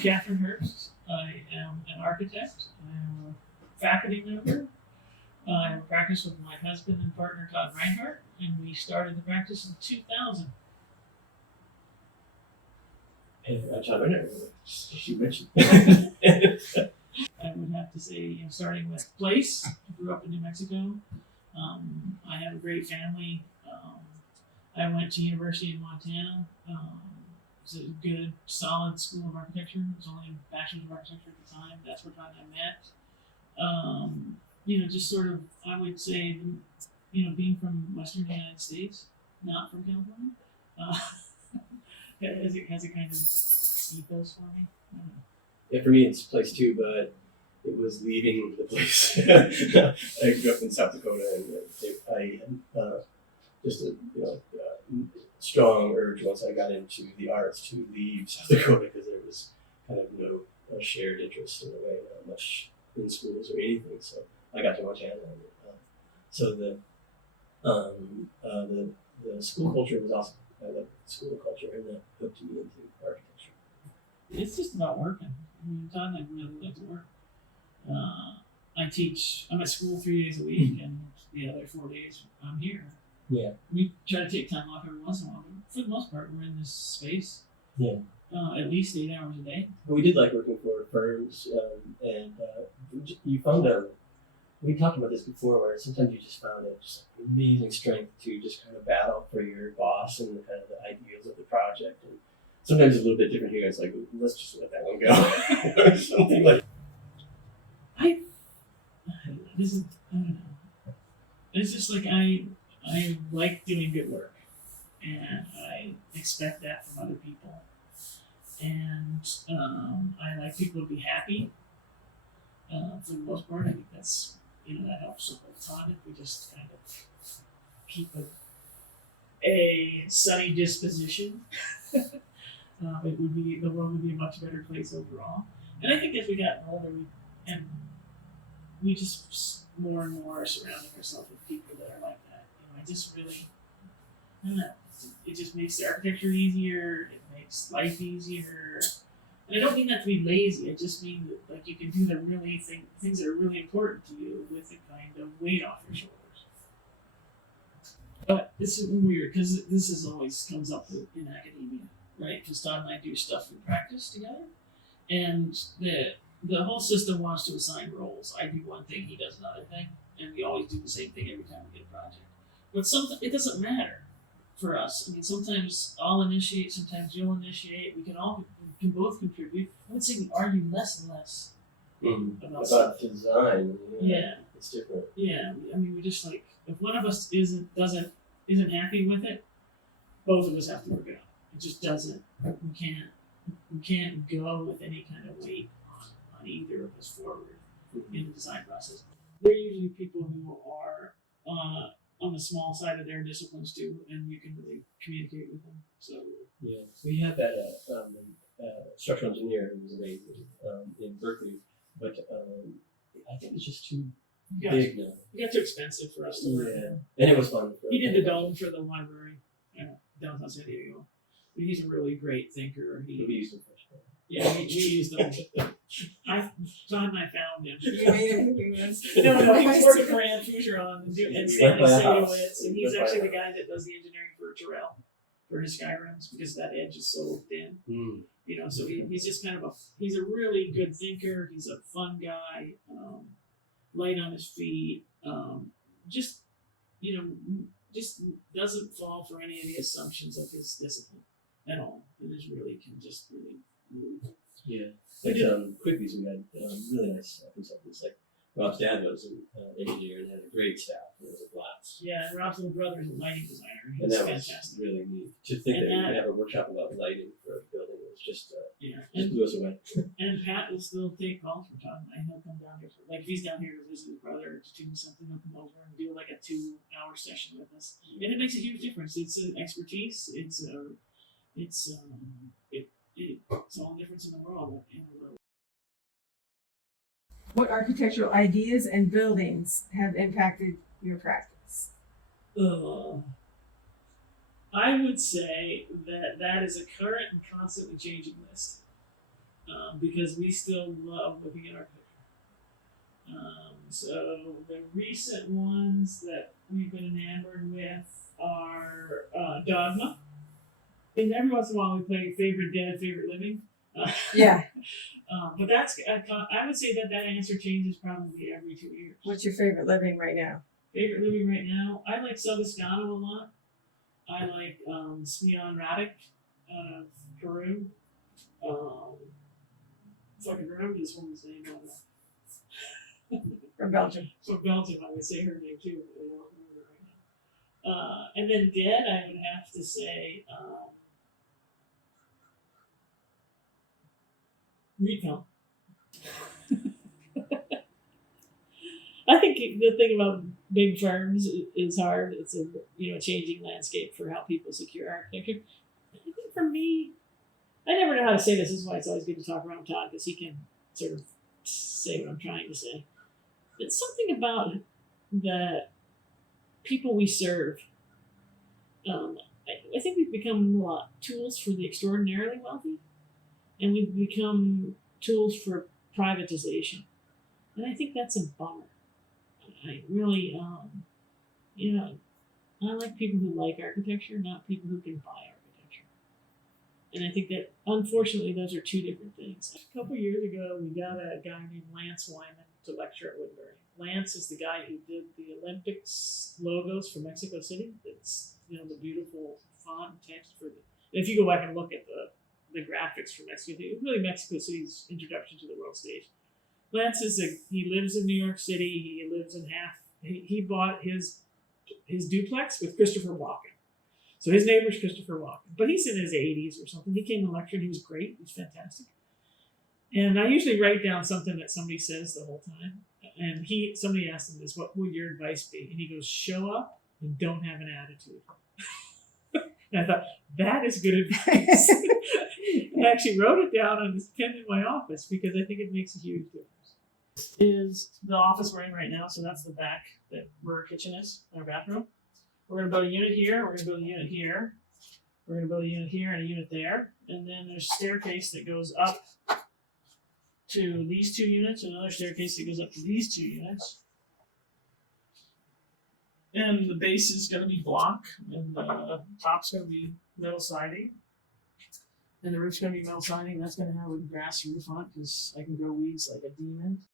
Catherine Herbst. I am an architect. I am a faculty member. I practice with my husband and partner, Todd Rinehart, and we started the practice in 2000. And Todd Rinehart, she mentioned. I would have to say, starting with place. I grew up in New Mexico. I have a great family. I went to University of Montana. It's a good, solid school of architecture. It was only a bachelor's of architecture at the time. That's where Todd and I met. Just sort of, I would say, being from Western United States, not from California, has a kind of ethos for me. I don't know. Yeah, for me it's place too, but it was leaving the place. I grew up in South Dakota, and I had just a strong urge once I got into the arts to leave South Dakota because there was kind of no shared interest in a way, not much in schools or anything. So I got to Montana, and so the school culture was awesome. I love school culture, and that hooked me into architecture. It's just about working. Todd and I really like to work. I'm at school 3 days a week, and the other 4 days I'm here. Yeah. We try to take time off every once in a while, but for the most part, we're in this space. Yeah. At least 8 hours a day. We did like working for firms, and you found we talked about this before, where sometimes you just found just amazing strength to just kind of battle for your boss and the kind of the ideals of the project. And sometimes it's a little bit different here. It's like, let's just let that one go. Or something like. I don't know. It's just like I like doing good work, and I expect that from other people. And I like people to be happy. For the most part, I think that's that helps the whole time if we just kind of keep a sunny disposition. The world would be a much better place overall. And I think as we got older, we just more and more are surrounding ourselves with people that are like that. I just really, I don't know. It just makes the architecture easier. It makes life easier. And I don't mean that to be lazy. I just mean that you can do the things that are really important to you with a kind of weight off your shoulders. But this is weird because this always comes up in academia, right? Because Todd and I do stuff in practice together, and the whole system wants to assign roles. I do one thing, he does another thing, and we always do the same thing every time we get a project. But sometimes it doesn't matter for us. Sometimes I'll initiate, sometimes you'll initiate. We can both contribute. I would say we argue less and less about stuff. Design. Yeah, it's different. Yeah, we just if one of us isn't happy with it, both of us have to work it out. It just doesn't. We can't go with any kind of weight on either of us forward in the design process. They're usually people who are on the small side of their disciplines too, and you can really communicate with them. So yeah, we had that structural engineer who was amazing in Berkeley, but I think it's just too big now. It got too expensive for us to work. Yeah, and it was fun. He did the dome for the library, downtown San Diego. But he's a really great thinker. We used him first. Yeah, we used them. Todd and I found him. You made him famous. No, he was working for Ann Fougeron and Stanley Sadowitz, and he's actually the guy that does the engineering for Terrell for his Skyrims because that edge is so thin. So he's just kind of he's a really good thinker. He's a fun guy, light on his feet. Just doesn't fall for any of the assumptions of his discipline at all. It just really can just really move. Yeah. Quicklies, we had really nice consultants. Like Rob's dad was an engineer and had a great staff. It was a blast. Yeah, and Rob's little brother is a lighting designer. And that fantastic. Was really neat. To think that we could have a workshop about lighting for a building was just blew us away. And Pat will still take calls from Todd, and he'll come down here if he's down here to visit his brother or to do something, he'll come over and do like a 2-hour session with us. And it makes a huge difference. It's an expertise. It's all the difference in the world. What architectural ideas and buildings have impacted your practice? I would say that is a current and constantly changing list. because we still love looking at architecture. So the recent ones that we've been enamored with are Dogma. And every once in a while we play Favorite Dead, Favorite Living. Yeah. But that's, I would say that answer changes probably every 2 years. What's your favorite living right now? Favorite living right now? I like Sovascano a lot. I like Smion Radic out of Peru. If I can remember this woman's name, From Belgium. from Belgium, I would say her name too, but I don't remember it right now. And then dead, I would have to say Retail. I think the thing about big firms is hard. It's a changing landscape for how people secure architecture. I think for me, I never know how to say this. This is why it's always good to talk around Todd because he can sort of say what I'm trying to say. It's something about the people we serve. I think we've become tools for the extraordinarily wealthy, and we've become tools for privatization. And I think that's a bummer. I really, I like people who like architecture, not people who can buy architecture. And I think that, unfortunately, those are two different things. A couple of years ago, we got a guy named Lance Wyman to lecture at Woodbury. Lance is the guy who did the Olympics logos for Mexico City. It's, the beautiful font and text for the. If you go back and look at the graphics for Mexico City, it's really Mexico City's introduction to the world stage. Lance he lives in New York City. He lives in he bought his duplex with Christopher Walken. So his neighbor's Christopher Walken, but he's in his 80s or something. He came to lecture and he was great. He was fantastic. And I usually write down something that somebody says the whole time. And somebody asked him this, what would your advice be? And he goes, show up and don't have an attitude. And I thought, that is good advice. I actually wrote it down on this pen in my office because I think it makes a huge difference. This is the office we're in right now, so that's the back where our kitchen is, our bathroom. We're going to build a unit here, we're going to build a unit here, we're going to build a unit here and a unit there, and then there's a staircase that goes up to these two units, another staircase that goes up to these two units. And the base is going to be block, and the top's going to be metal siding. And the roof's going to be metal siding. That's going to have a grass roof on it because I can grow weeds like a demon.